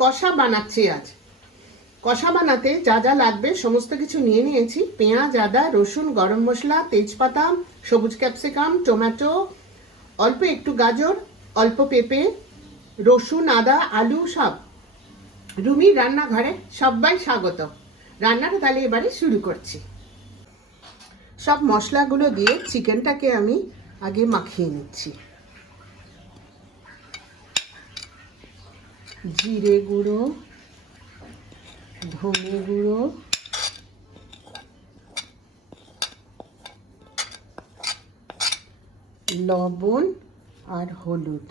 কষা বানাচ্ছি আজ। কষা বানাতে যা যা লাগবে সমস্ত কিছু নিয়ে নিয়েছি। পেঁয়াজ, আদা, রসুন, গরম মশলা, তেজপাতা, সবুজ ক্যাপসিকাম, টমেটো, অল্প একটু গাজর, অল্প পেঁপে, রসুন, আদা, আলু সব। রুমি রান্নাঘরে সবাই স্বাগত। রান্নাটা তাহলে এবারে শুরু করছি। সব মশলাগুলো দিয়ে চিকেনটাকে আমি আগে মাখিয়ে নিচ্ছি। জিরে গুঁড়ো, ধনে গুঁড়ো, লবণ আর হলুদ।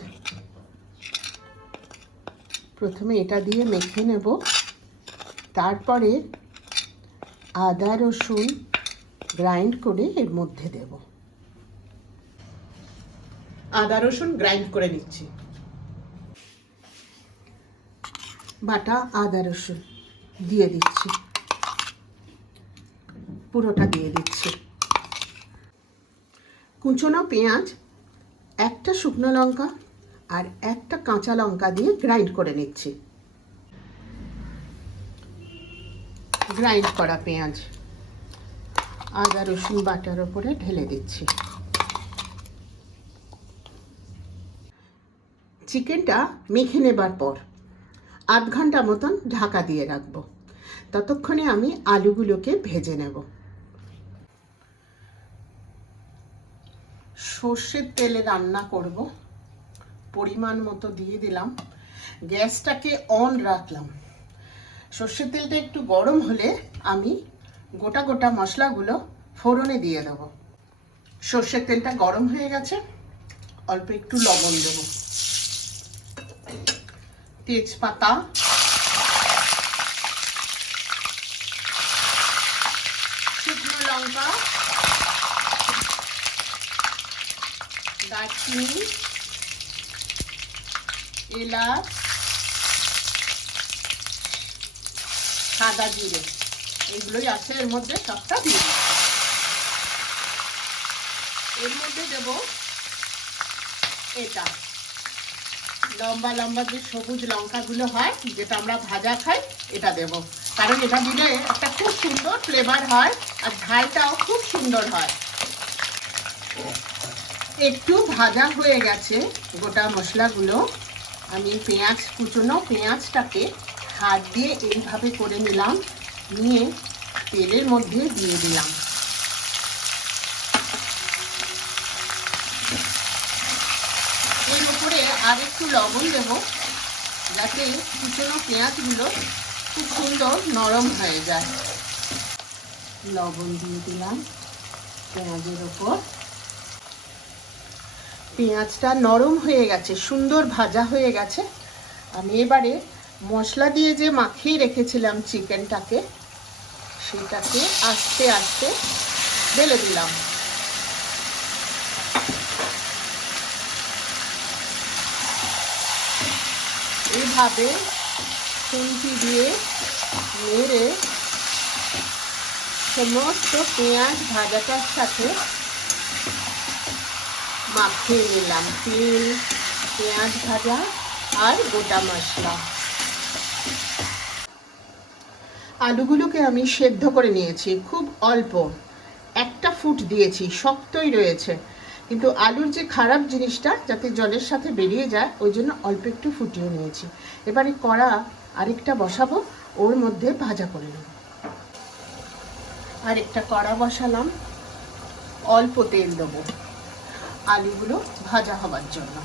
প্রথমে এটা দিয়ে মেখে নেব, তারপরে আদা রসুন গ্রাইন্ড করে এর মধ্যে দেব। আদা রসুন গ্রাইন্ড করে নিচ্ছি। বাটা আদা রসুন দিয়ে দিচ্ছি, পুরোটা দিয়ে দিচ্ছি। কুচনো পেঁয়াজ, একটা শুকনো লঙ্কা আর একটা কাঁচা লঙ্কা দিয়ে গ্রাইন্ড করে নিচ্ছি। গ্রাইন্ড করা পেঁয়াজ আদা রসুন বাটার ওপরে ঢেলে দিচ্ছি। চিকেনটা মেখে নেবার পর আধ ঘন্টা মতন ঢাকা দিয়ে রাখবো। ততক্ষণে আমি আলুগুলোকে ভেজে নেব। সর্ষের তেলে রান্না করব, পরিমাণ মতো দিয়ে দিলাম। গ্যাসটাকে অন রাখলাম। সর্ষের তেলটা একটু গরম হলে আমি গোটা গোটা মশলাগুলো ফোড়নে দিয়ে দেব। সর্ষের তেলটা গরম হয়ে গেছে, অল্প একটু লবণ দেব, তেজপাতা, শুকনো লঙ্কা, দারচিনি, এলাচ, সাদা জিরে, এগুলোই আছে এর মধ্যে, সবটা দিয়ে দিই। এর মধ্যে দেব এটা লম্বা লম্বা যে সবুজ লঙ্কাগুলো হয়, যেটা আমরা ভাজা খাই, এটা দেব। কারণ এটা দিলে একটা খুব সুন্দর ফ্লেভার হয় আর ঝালটাও খুব সুন্দর হয়। একটু ভাজা হয়ে গেছে গোটা মশলাগুলো। আমি কুচনো পেঁয়াজটাকে হাত দিয়ে এইভাবে করে নিলাম, নিয়ে তেলের মধ্যে দিয়ে দিলাম। এর উপরে আর একটু লবণ দেব, যাতে কুচনো পেঁয়াজগুলো খুব সুন্দর নরম হয়ে যায়। লবণ দিয়ে দিলাম পেঁয়াজের ওপর। পেঁয়াজটা নরম হয়ে গেছে, সুন্দর ভাজা হয়ে গেছে। আমি এবারে মশলা দিয়ে যে মাখিয়ে রেখেছিলাম চিকেনটাকে, সেটাকে আস্তে আস্তে ঢেলে দিলাম। এইভাবে খুন্তি দিয়ে নেড়ে সমস্ত পেঁয়াজ ভাজাটার সাথে মাখিয়ে নিলাম। তেল, পেঁয়াজ ভাজা আর গোটা মশলা। আলুগুলোকে আমি সেদ্ধ করে নিয়েছি, খুব অল্প, একটা ফুট দিয়েছি, শক্তই রয়েছে। কিন্তু আলুর যে খারাপ জিনিসটা যাতে জলের সাথে বেরিয়ে যায়, ওই জন্য অল্প একটু ফুটিয়ে নিয়েছি। এবারে কড়া আরেকটা বসাবো, ওর মধ্যে ভাজা করে নেব। আরেকটা কড়া বসালাম, অল্প তেল দেবো আলুগুলো ভাজা হবার জন্য।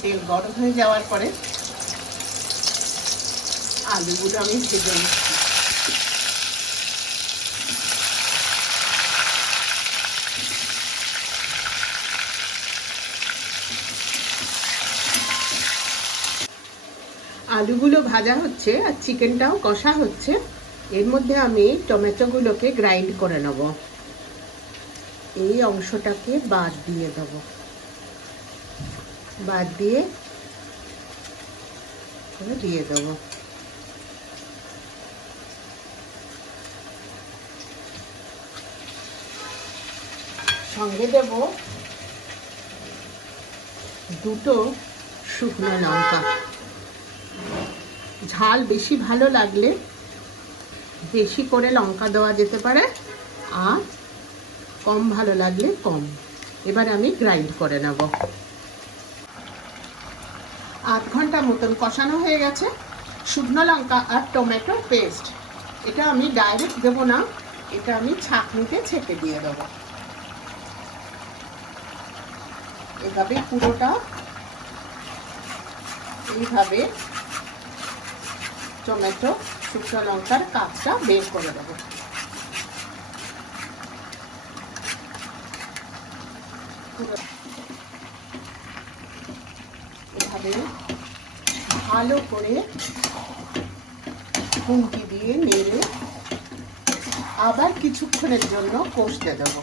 তেল গরম হয়ে যাওয়ার পরে আলুগুলো আমি ভেজে নিচ্ছি। আলুগুলো ভাজা হচ্ছে আর চিকেনটাও কষা হচ্ছে। এর মধ্যে আমি টমেটোগুলোকে গ্রাইন্ড করে নেব। এই অংশটাকে বাদ দিয়ে দেব, বাদ দিয়ে দিয়ে দেবো। সঙ্গে দেব দুটো শুকনো লঙ্কা। ঝাল বেশি ভালো লাগলে বেশি করে লঙ্কা দেওয়া যেতে পারে, আর কম ভালো লাগলে কম। এবার আমি গ্রাইন্ড করে নেব। আধ ঘন্টা মতন কষানো হয়ে গেছে। শুকনো লঙ্কা আর টমেটো পেস্ট, এটা আমি ডাইরেক্ট দেবো না, এটা আমি ছাঁকনিতে ছেঁকে দিয়ে দেবো। এভাবে পুরোটা এইভাবে টমেটো শুকনো লঙ্কার কাঁচটা বের করে দেবো। এভাবে ভালো করে খুন্তি দিয়ে নেড়ে আবার কিছুক্ষণের জন্য কষতে দেবো।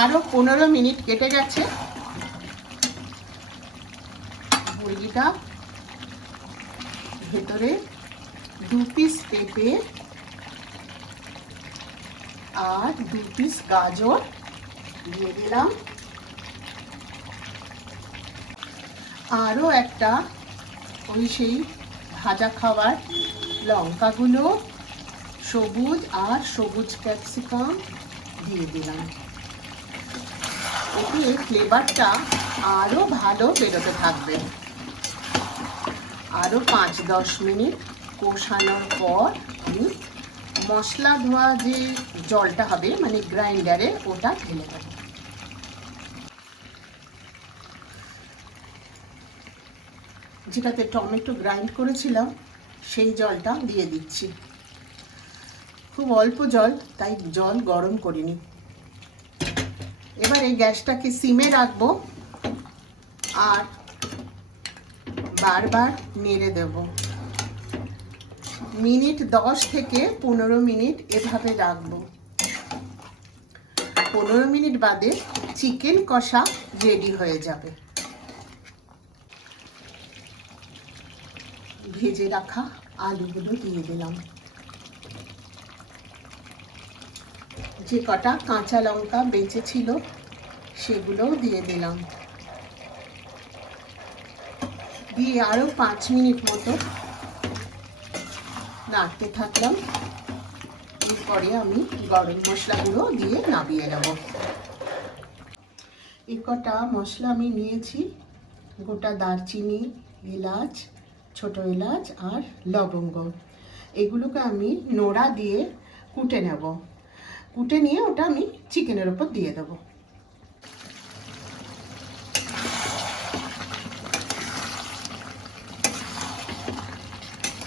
আরো 15 মিনিট কেটে গেছে। মুরগিটা ভেতরে 2 পিস পেঁপে আর 2 পিস গাজর দিয়ে দিলাম। আরও একটা ওই সেই ভাজা খাবার লঙ্কাগুলো, সবুজ আর সবুজ ক্যাপসিকাম দিয়ে দিলাম। এতে ফ্লেভারটা আরও ভালো বেরোতে থাকবে। আরও 5-10 মিনিট কষানোর পর আমি মশলা ধোয়া যে জলটা হবে মানে গ্রাইন্ডারে, ওটা ঢেলে দেব। যেটাতে টমেটো গ্রাইন্ড করেছিলাম সেই জলটা দিয়ে দিচ্ছি। খুব অল্প জল, তাই জল গরম করিনি। এবার এই গ্যাসটাকে সিমে রাখবো আর বারবার নেড়ে দেব। মিনিট 10 থেকে 15 মিনিট এভাবে রাখবো। 15 মিনিট বাদে চিকেন কষা রেডি হয়ে যাবে। ভেজে রাখা আলুগুলো দিয়ে দিলাম। যে কটা কাঁচা লঙ্কা বেঁচে ছিল সেগুলোও দিয়ে দিলাম। দিয়ে আরো 5 মিনিট মতো নাড়তে থাকলাম। এরপরে আমি গরম মশলাগুলো দিয়ে নামিয়ে নেব। এই কটা মশলা আমি নিয়েছি, গোটা দারচিনি, এলাচ, ছোট এলাচ আর লবঙ্গ। এগুলোকে আমি নোড়া দিয়ে কুটে নেব। কুটে নিয়ে ওটা আমি চিকেনের উপর দিয়ে দেবো।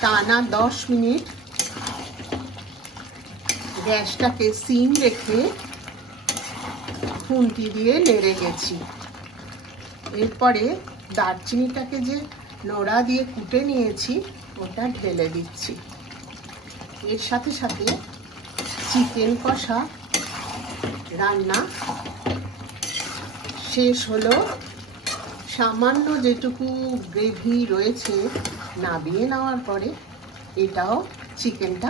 টানা 10 মিনিট গ্যাসটাকে সিম রেখে খুন্তি দিয়ে নেড়ে গেছি। এরপরে দারচিনিটাকে যে নোড়া দিয়ে কুটে নিয়েছি ওটা ঢেলে দিচ্ছি। এর সাথে সাথে চিকেন কষা রান্না শেষ হলো। সামান্য যেটুকু গ্রেভি রয়েছে নামিয়ে নেওয়ার পরে এটাও চিকেনটা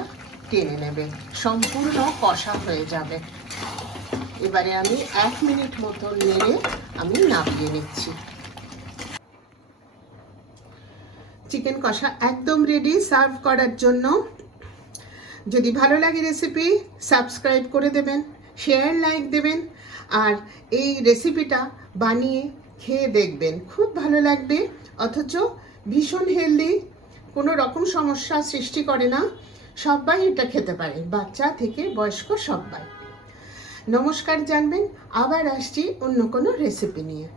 টেনে নেবে, সম্পূর্ণ কষা হয়ে যাবে। এবারে আমি 1 মিনিট মতো নেড়ে আমি নামিয়ে নিচ্ছি। চিকেন কষা একদম রেডি সার্ভ করার জন্য। যদি ভালো লাগে রেসিপি, সাবস্ক্রাইব করে দেবেন, শেয়ার লাইক দেবেন, আর এই রেসিপিটা বানিয়ে খেয়ে দেখবেন, খুব ভালো লাগবে। অথচ ভীষণ হেলদি, কোনো রকম সমস্যা সৃষ্টি করে না। সবাই এটা খেতে পারে, বাচ্চা থেকে বয়স্ক সবাই। নমস্কার জানবেন, আবার আসছি অন্য কোনো রেসিপি নিয়ে।